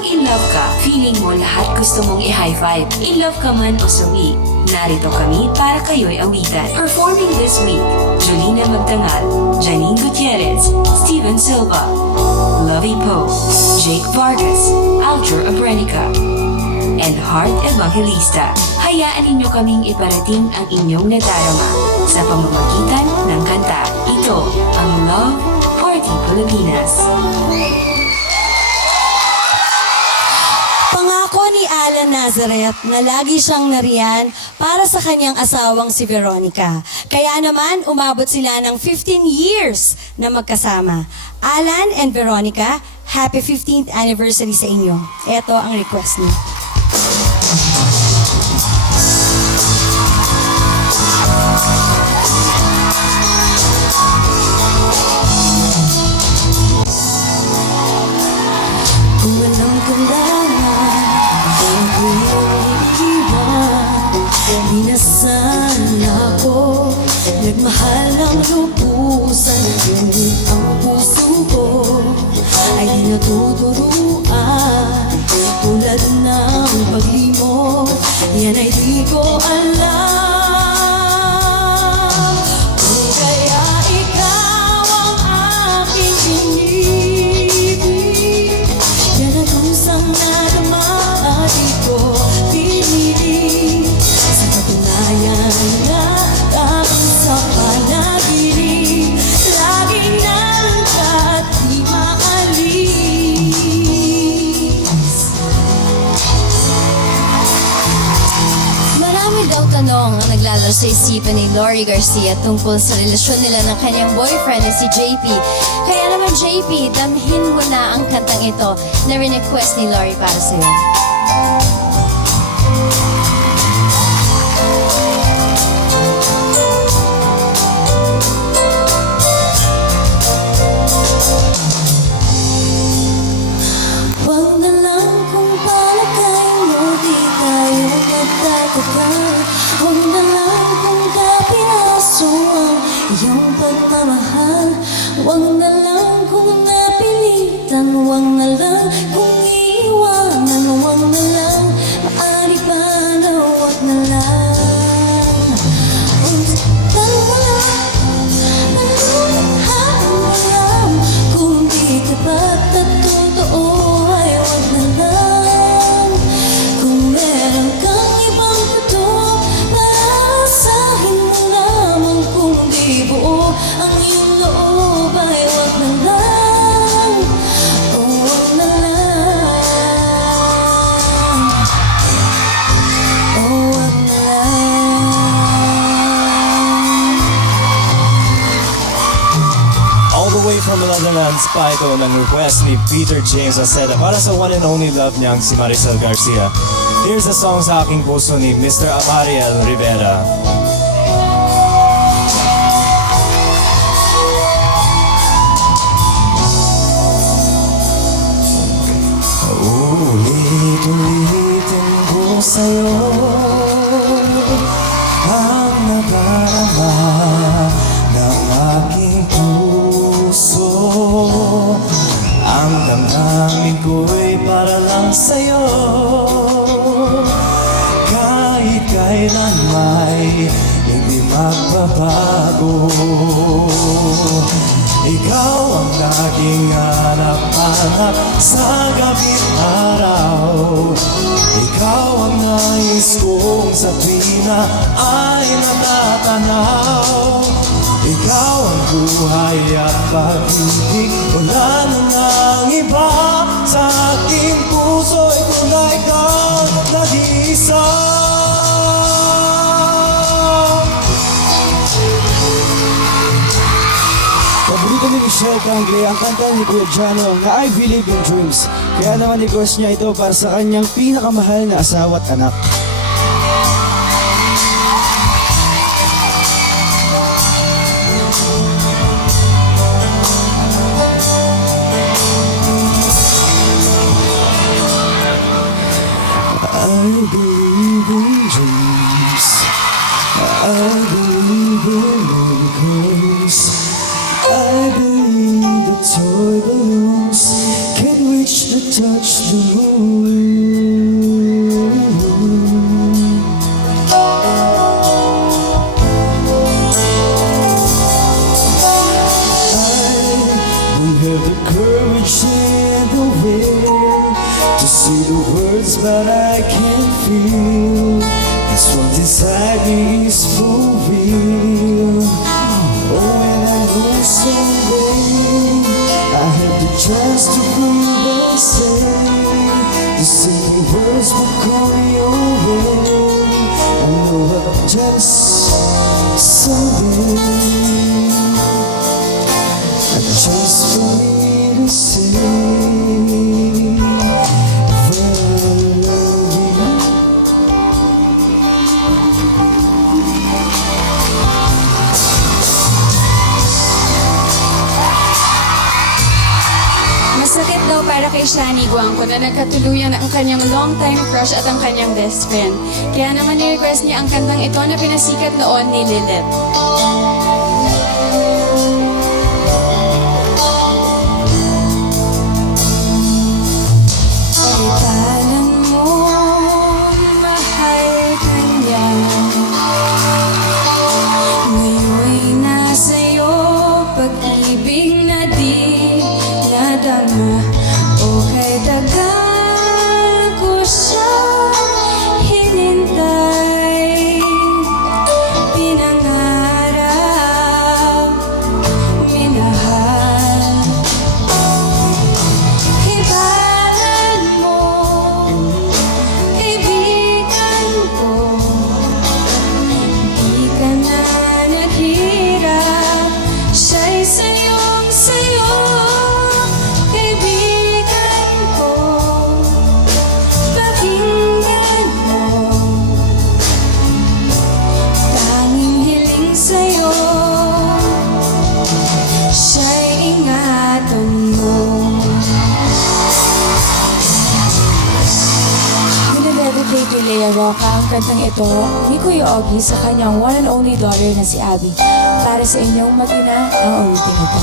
Kapag in love ka, feeling mo lahat gusto mong i-high five. In love ka man o sawi, narito kami para kayo'y awitan. Performing this week, Jolina Magdangal, Janine Gutierrez, Steven Silva, Lovey Poe, Jake Vargas, Alger Abrenica, and Heart Evangelista. Hayaan ninyo kaming iparating ang inyong nadarama sa pamamagitan ng kanta. Ito ang Love Party Pilipinas. Pangako ni Alan Nazareth na lagi siyang nariyan para sa kanyang asawang si Veronica. Kaya naman, umabot sila ng 15 years na magkasama. Alan and Veronica, happy 15th anniversary sa inyo. Ito ang request niyo. Kung alam ko lamang ang iyong iwan, di na sana ako nagmahal ng lubusan. Ngunit ang puso ko ay di natuturuan. Tulad ng paglimo, yan ay di ko alam. Kung kaya ikaw ang aking inibig, yan ang kusang nadama at di ko pinili. Sa katunayan na tanging sa panaginip, laging naroon ka at di maalis. Marami daw tanong ang naglalaro sa isipan ni Lori Garcia tungkol sa relasyon nila ng kanyang boyfriend na si JP. Kaya naman JP, damhin mo na ang kantang ito na request ni Lori para sa'yo. Huwag na lang kung palagay mo di tayo magtatagal. Huwag na lang kung kapiraso ang iyong pagmamahal. Huwag na lang kung napilitan. Huwag na lang kung iiwanan. Huwag na lang maaari pa na huwag na lang. Untan mo lang, aluluhan mo lang. Kung di ka ba't totoo ay huwag na lang. Kung meron kang ibang tutok, maasahin mo lamang. Kung di buo ang iyong loob ay huwag na lang. Oh, huwag na lang. Oh, huwag na lang. All the way from the Netherlands, pa ito ng request ni Peter James Aceda para sa one and only love niyang si Maricel Garcia. Here's the song sa aking puso ni Mr. Amariel Rivera. Ulit-ulitin ko sa'yo ang nadarama ng aking puso. Ang damdamin ko'y para lang sa'yo. Kahit kailan may hindi magbabago. Ikaw ang laging hanap-hanap sa gabi't araw. Ikaw ang nais kong sa tuwina ay natatanaw. Ikaw ang buhay at pag-ibig, wala na nang iba. Sa aking puso ay kulay kang nag-iisa. Paborito ni Michelle Cangle ang kanta ni Kuya Jano na I Believe in Dreams. Kaya naman request niya ito para sa kanyang pinakamahal na asawa at anak. I believe in dreams. I believe in miracles. I believe the toy balloons can reach the touch the Don't have the courage and the will to say the words, but I can feel this one inside me is for real. Oh, and I know someday I have the chance to prove and say the simple words will call your way. I know I'll just someday. Just for me to say that I love you. Masakit daw para kay Shani Guangco na nagkatuluyan ang kanyang long-time crush at ang kanyang best friend. Kaya naman ni-request niya ang kantang ito na pinasikat noon ni Lilith. Ipalan mo, mahal ka niya. Ngayon'y nasa'yo, pag-ibig na di nadama. O kay tagal ko siya hinintay, pinangarap, minahal. Ibalan mo, kaibigan ko, di ka na naghirap, siya'y sayong sayo. Kaibigan ko, pakinggan mo, tanging hiling sa'yo, siya'y ingatan mo. Dinadedicate kay Lea Roca ang kantang ito ni Kuya Ogie sa kanyang one and only daughter na si Abby. Para sa inyong mag-ina ang ulitin ito.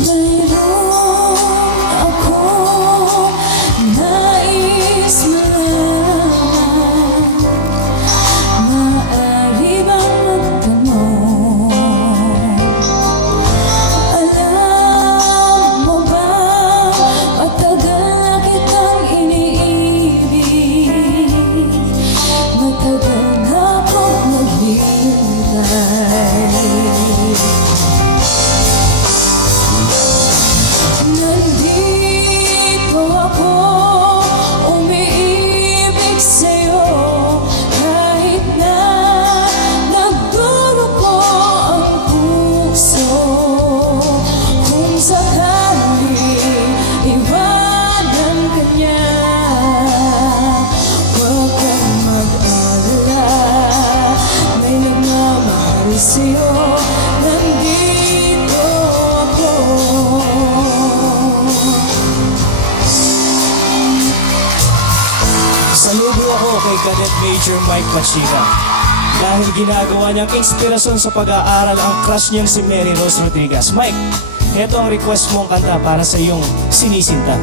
Mayroon akong nais malaman, maaari bang magtanong? Alam mo ba, matagal na kitang iniibig, matagal na akong naghihintay. Nandito ako, umiibig sa'yo, kahit na nagdurugo ang puso. Kung sakali iwanan ka niya, huwag kang mag-alala, may nagmamahal sa'yo, nandito ako. Saludo ako kay Cadet Major Mike Machina dahil ginagawa niyang inspirasyon sa pag-aaral ang crush niyang si Mary Rose Rodriguez. Mike, ito ang request mong kanta para sa iyong sinisinta.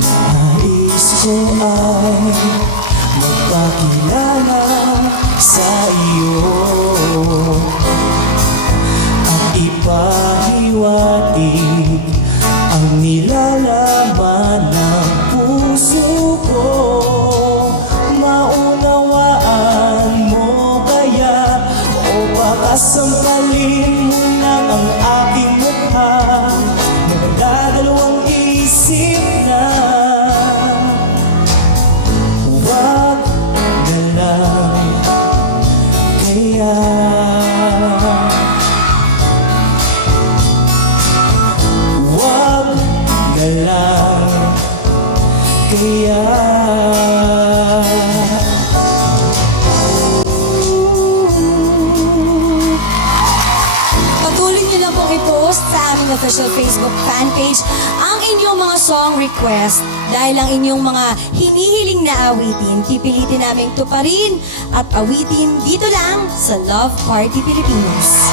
Nais ko ay magpakilala sa iyo at ipahiwatig ang nilalaman ng puso ko. Maunawaan mo kaya o baka sampalin mo lang ang aking mukha, nagdadalawang isip na. Huwag na lang kaya. Huwag na official Facebook fan page ang inyong mga song request. Dahil ang inyong mga hinihiling na awitin, pipilitin naming tuparin at awitin dito lang sa Love Party Pilipinas.